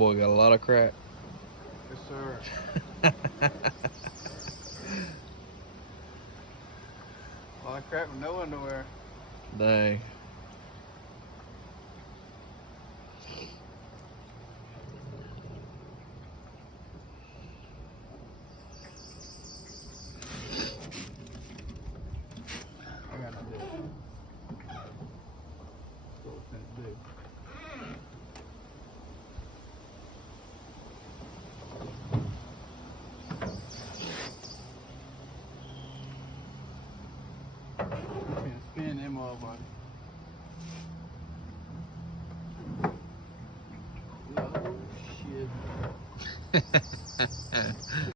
boy got a lot of crack. Yes, sir. A lot of crap with no underwear. Dang. I got no dick. That's what we're finna do. We're finna spin them motherfucker. Oh shit.